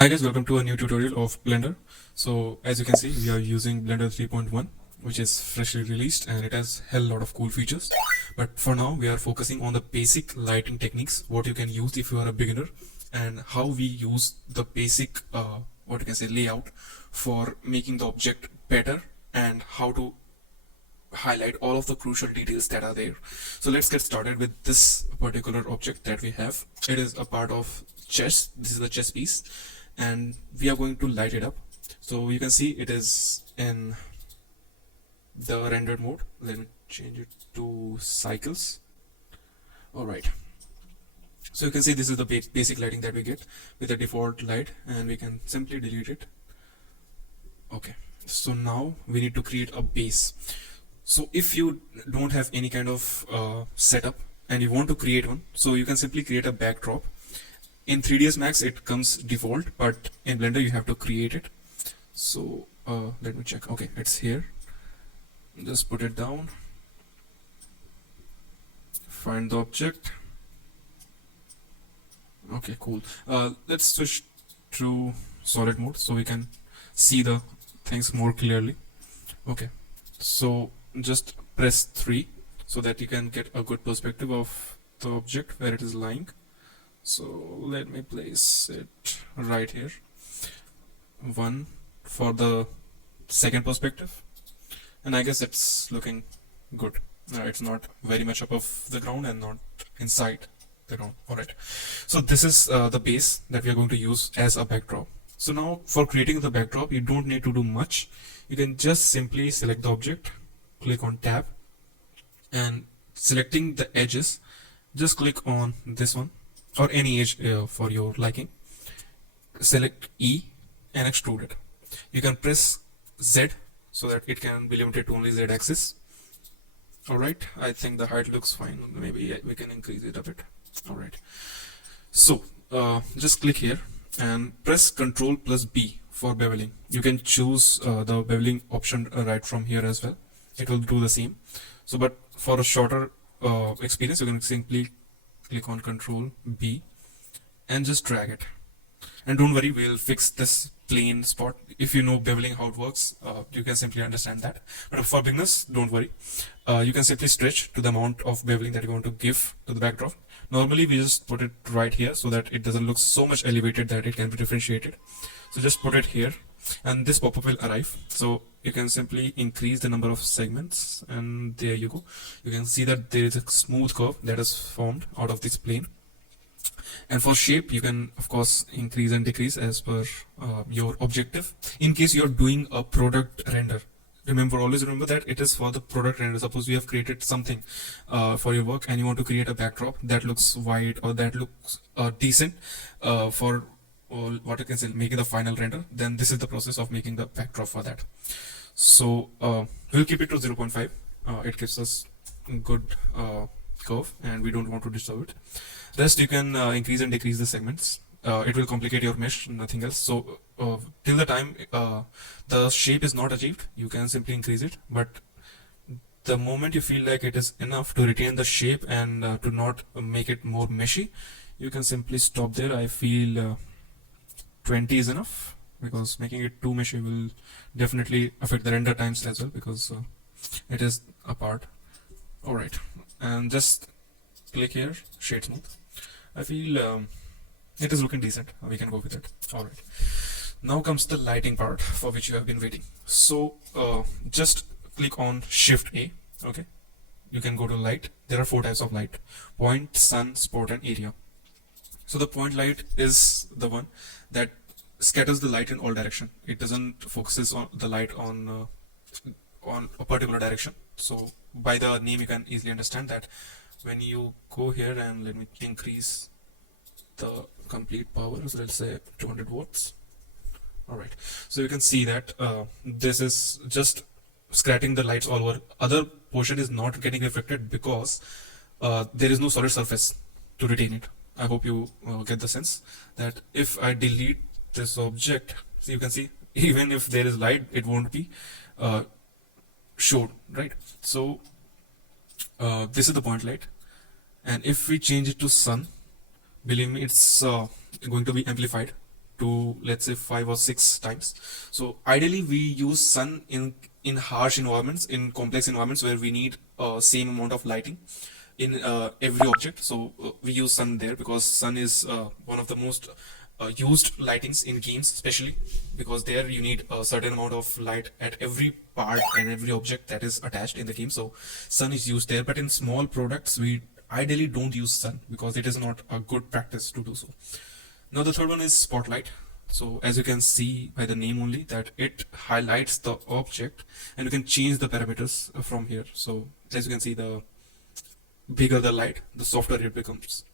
Hi guys, welcome to a new tutorial of Blender. So as you can see, we are using Blender 3.1, which is freshly released and it has hell lot of cool features. But for now, we are focusing on the basic lighting techniques, what you can use if you are a beginner, and how we use the basic, what you can say, layout for making the object better, and how to highlight all of the crucial details that are there. So let's get started with this particular object that we have. It is a part of chess. This is the chess piece, and we are going to light it up. So you can see it is in the rendered mode. Let me change it to cycles. All right. So you can see this is the basic lighting that we get with the default light, and we can simply delete it. Okay. So now we need to create a base. So if you don't have any kind of setup and you want to create one, so you can simply create a backdrop. In 3ds Max it comes default, but in Blender you have to create it. So let me check. Okay, it's here. Just put it down, find the object. Okay, cool. Let's switch to solid mode so we can see the things more clearly. Okay, so just press 3 so that you can get a good perspective of the object where it is lying. So let me place it right here. 1 for the second perspective, and I guess it's looking good. It's not very much above the ground and not inside the ground. Alright, so this is the base that we are going to use as a backdrop. So now for creating the backdrop, you don't need to do much. You can just simply select the object, click on tab, and selecting the edges, just click on this one or any edge for your liking. Select E and extrude it. You can press Z so that it can be limited to only Z axis. Alright, I think the height looks fine. Maybe we can increase it a bit. Alright, so just click here and press Ctrl plus B for beveling. You can choose the beveling option right from here as well. It will do the same. So but for a shorter experience, you can simply click on Ctrl B and just drag it. And don't worry, we'll fix this plane spot. If you know beveling how it works, you can simply understand that. But for beginners, don't worry. You can simply stretch to the amount of beveling that you want to give to the backdrop. Normally we just put it right here so that it doesn't look so much elevated that it can be differentiated. So just put it here and this pop-up will arrive. So you can simply increase the number of segments, and there you go. You can see that there is a smooth curve that is formed out of this plane. And for shape, you can of course increase and decrease as per your objective. In case you're doing a product render, always remember that it is for the product render. Suppose you have created something for your work and you want to create a backdrop that looks white or that looks decent for what you can say, making the final render, then this is the process of making the backdrop for that. So we'll keep it to 0.5. It gives us good curve and we don't want to disturb it. Rest you can increase and decrease the segments. It will complicate your mesh, nothing else. So till the time the shape is not achieved, you can simply increase it. But the moment you feel like it is enough to retain the shape and to not make it more meshy, you can simply stop there. I feel 20 is enough, because making it too meshy will definitely affect the render times as well, because it is a part. Alright, and just click here, shade smooth. I feel it is looking decent. We can go with it. Alright, now comes the lighting part for which you have been waiting. So just click on Shift A. Okay, you can go to light. There are 4 types of light: point, sun, spot, and area. So the point light is the one that scatters the light in all direction. It doesn't focuses on the light on a particular direction. So by the name you can easily understand that when you go here, and let me increase the complete power, so let's say 200 watts. Alright, so you can see that this is just scattering the lights all over. Other portion is not getting affected because there is no solid surface to retain it. I hope you get the sense that if I delete this object, so you can see even if there is light, it won't be showed, right? So this is the point light, and if we change it to sun, believe me, it's going to be amplified to, let's say, 5 or 6 times. So ideally we use sun in harsh environments, in complex environments where we need same amount of lighting in every object. So we use sun there because sun is one of the most used lightings in games, especially because there you need a certain amount of light at every part and every object that is attached in the game. So sun is used there, but in small products we ideally don't use sun because it is not a good practice to do so. Now the third one is spotlight. So as you can see by the name only, that it highlights the object, and you can change the parameters from here. So as you can see, the bigger the light, the softer it becomes.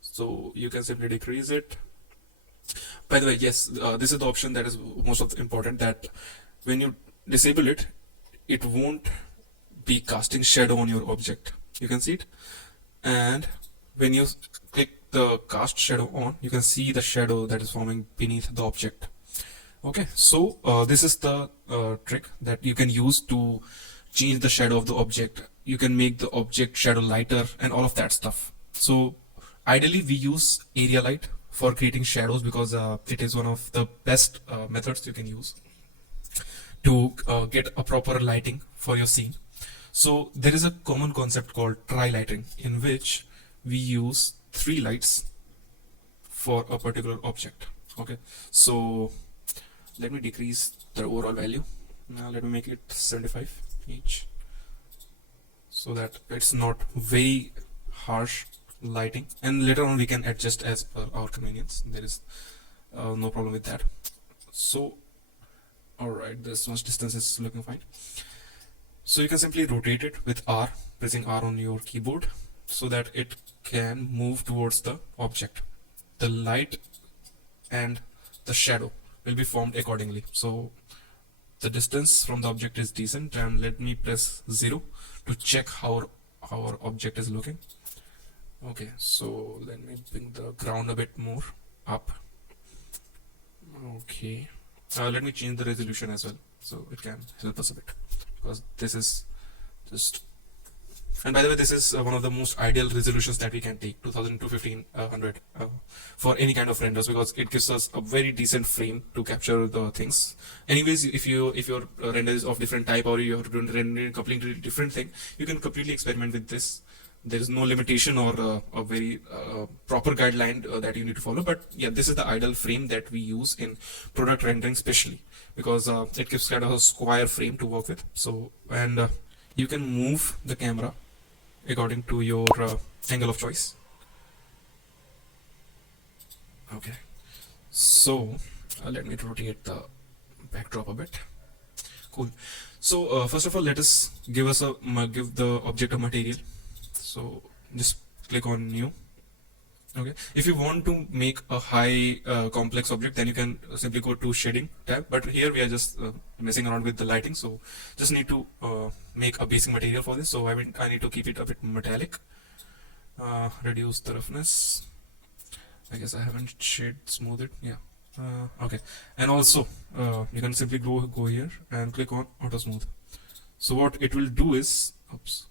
So you can simply decrease it. By the way, yes, this is the option that is most of the important, that when you disable it, it won't be casting shadow on your object. You can see it. And when you click the cast shadow on, you can see the shadow that is forming beneath the object. Okay, so this is the trick that you can use to change the shadow of the object. You can make the object shadow lighter and all of that stuff. So ideally we use area light for creating shadows because it is one of the best methods you can use to get a proper lighting for your scene. So there is a common concept called tri-lighting, in which we use 3 lights for a particular object. Okay, so let me decrease the overall value. Now let me make it 75 each, so that it's not very harsh lighting, and later on we can adjust as per our convenience. There is no problem with that. So alright, this much distance is looking fine. So you can simply rotate it with R, pressing R on your keyboard, so that it can move towards the object. The light and the shadow will be formed accordingly. So the distance from the object is decent, and let me press 0 to check how our object is looking. Okay, so let me bring the ground a bit more up. Okay, let me change the resolution as well, so it can help us a bit, because this is just, and by the way, this is one of the most ideal resolutions that we can take, 2000 to 1500 for any kind of renders, because it gives us a very decent frame to capture the things. Anyways, if your render is of different type, or you are rendering a completely different thing, you can completely experiment with this. There is no limitation or a very proper guideline that you need to follow, but yeah, this is the ideal frame that we use in product rendering, especially because it gives kind of a square frame to work with. So, and you can move the camera according to your angle of choice. Okay, so let me rotate the backdrop a bit. Cool. So first of all, let us give the object a material. So just click on new. Okay, if you want to make a high complex object, then you can simply go to shading tab, but here we are just messing around with the lighting, so just need to make a basic material for this. So I need to keep it a bit metallic. Reduce the roughness. I guess I haven't shade smooth it. Yeah. Okay, and also you can simply go here and click on auto smooth. So what it will do is, oops,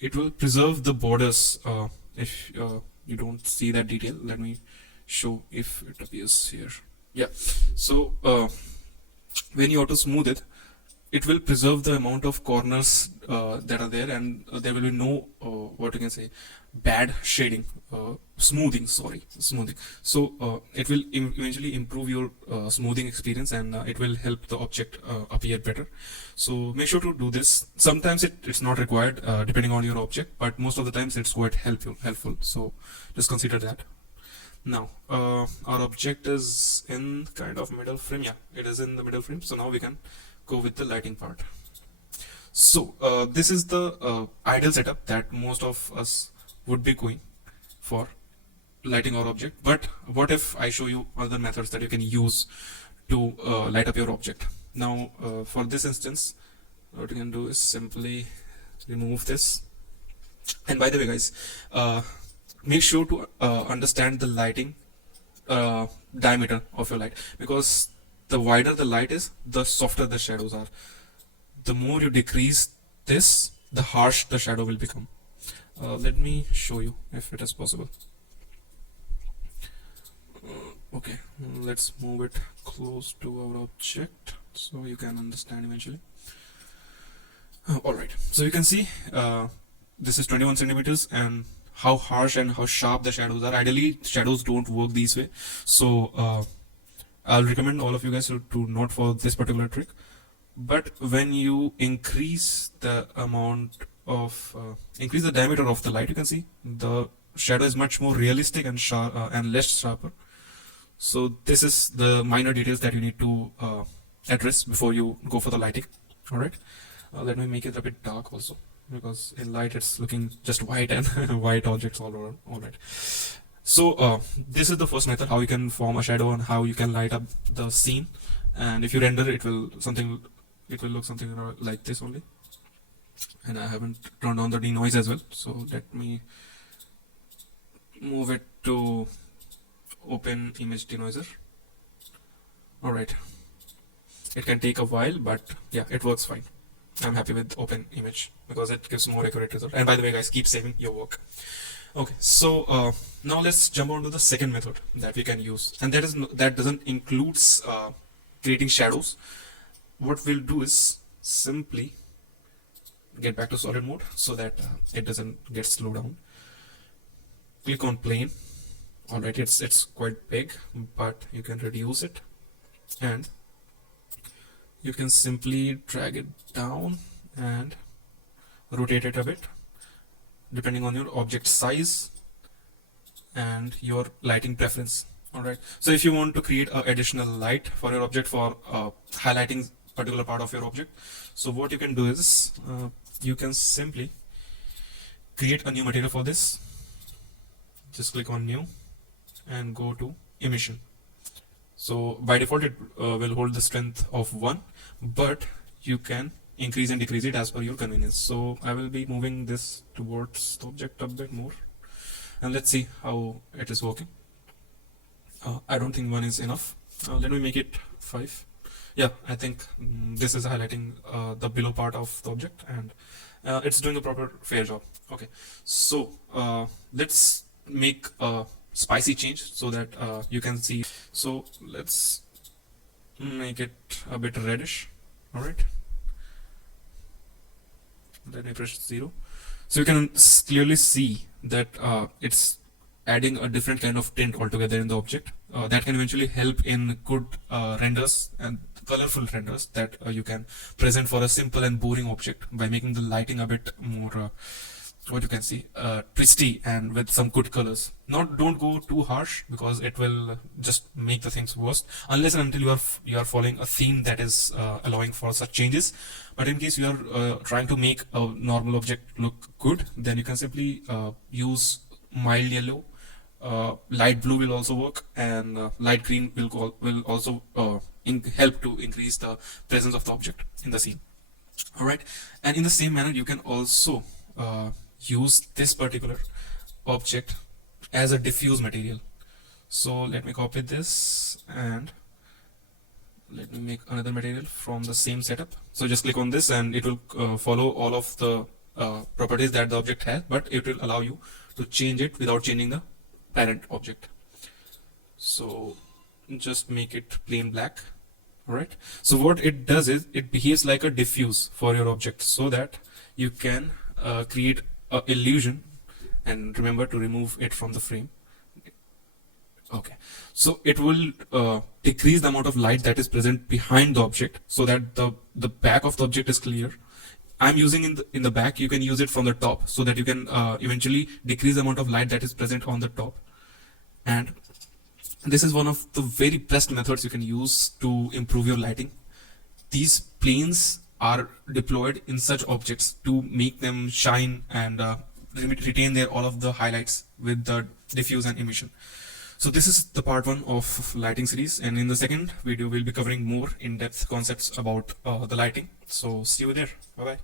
it will preserve the borders. If you don't see that detail, let me show if it appears here. Yeah, so when you auto smooth it, it will preserve the amount of corners that are there, and there will be no what you can say, bad shading, smoothing. So it will eventually improve your smoothing experience, and it will help the object appear better. So make sure to do this. Sometimes it's not required depending on your object, but most of the times it's quite helpful. So just consider that. Now our object is in kind of middle frame. Yeah, it is in the middle frame. So now we can go with the lighting part. So this is the ideal setup that most of us would be going for lighting our object. But what if I show you other methods that you can use to light up your object? Now for this instance, what you can do is simply remove this. And by the way, guys, make sure to understand the lighting diameter of your light, because the wider the light is, the softer the shadows are. The more you decrease this, the harsh the shadow will become. Let me show you if it is possible. Okay, let's move it close to our object so you can understand eventually. Alright, so you can see this is 21 centimeters, and how harsh and how sharp the shadows are. Ideally shadows don't work this way, so I'll recommend all of you guys to not follow this particular trick. But when you increase the amount of increase the diameter of the light, you can see the shadow is much more realistic and sharp and less sharper. So this is the minor details that you need to address before you go for the lighting. All right, let me make it a bit dark also, because in light it's looking just white and white objects all around. All right, so this is the first method, how you can form a shadow and how you can light up the scene. And if you render it will look something like this only. And I haven't turned on the denoise as well, so let me move it to open image denoiser. All right, it can take a while, but yeah, it works fine. I'm happy with open image because it gives more accurate result. And by the way guys, keep saving your work. Okay, so now let's jump on to the second method that we can use, and that doesn't includes creating shadows. What we'll do is simply get back to solid mode so that it doesn't get slowed down. Click on plane. Alright, it's quite big, but you can reduce it, and you can simply drag it down and rotate it a bit depending on your object size and your lighting preference. Alright, so if you want to create additional light for your object for highlighting particular part of your object, so what you can do is you can simply create a new material for this. Just click on new and go to emission. So by default it will hold the strength of 1, but you can increase and decrease it as per your convenience. So I will be moving this towards the object a bit more, and let's see how it is working. I don't think 1 is enough. Let me make it 5. Yeah, I think this is highlighting the below part of the object, and it's doing a proper fair job. Okay, so let's make a spicy change so that you can see. So let's make it a bit reddish. All right, let me press 0. So you can clearly see that it's adding a different kind of tint altogether in the object that can eventually help in good renders and colorful renders that you can present for a simple and boring object by making the lighting a bit more what you can see twisty and with some good colors. Don't go too harsh because it will just make the things worse, unless and until you are following a theme that is allowing for such changes. But in case you are trying to make a normal object look good, then you can simply use mild yellow. Light blue will also work, and light green will also help to increase the presence of the object in the scene. All right, and in the same manner you can also use this particular object as a diffuse material. So let me copy this and let me make another material from the same setup. So just click on this and it will follow all of the properties that the object has, but it will allow you to change it without changing the parent object. So just make it plain black. All right, so what it does is it behaves like a diffuse for your object so that you can create an illusion, and remember to remove it from the frame. Okay, so it will decrease the amount of light that is present behind the object so that the back of the object is clear. I'm using in the back. You can use it from the top so that you can eventually decrease the amount of light that is present on the top. And this is one of the very best methods you can use to improve your lighting. These planes are deployed in such objects to make them shine and retain their all of the highlights with the diffuse and emission. So this is the part 1 of lighting series, and in the second video we'll be covering more in-depth concepts about the lighting. So see you there. Bye bye.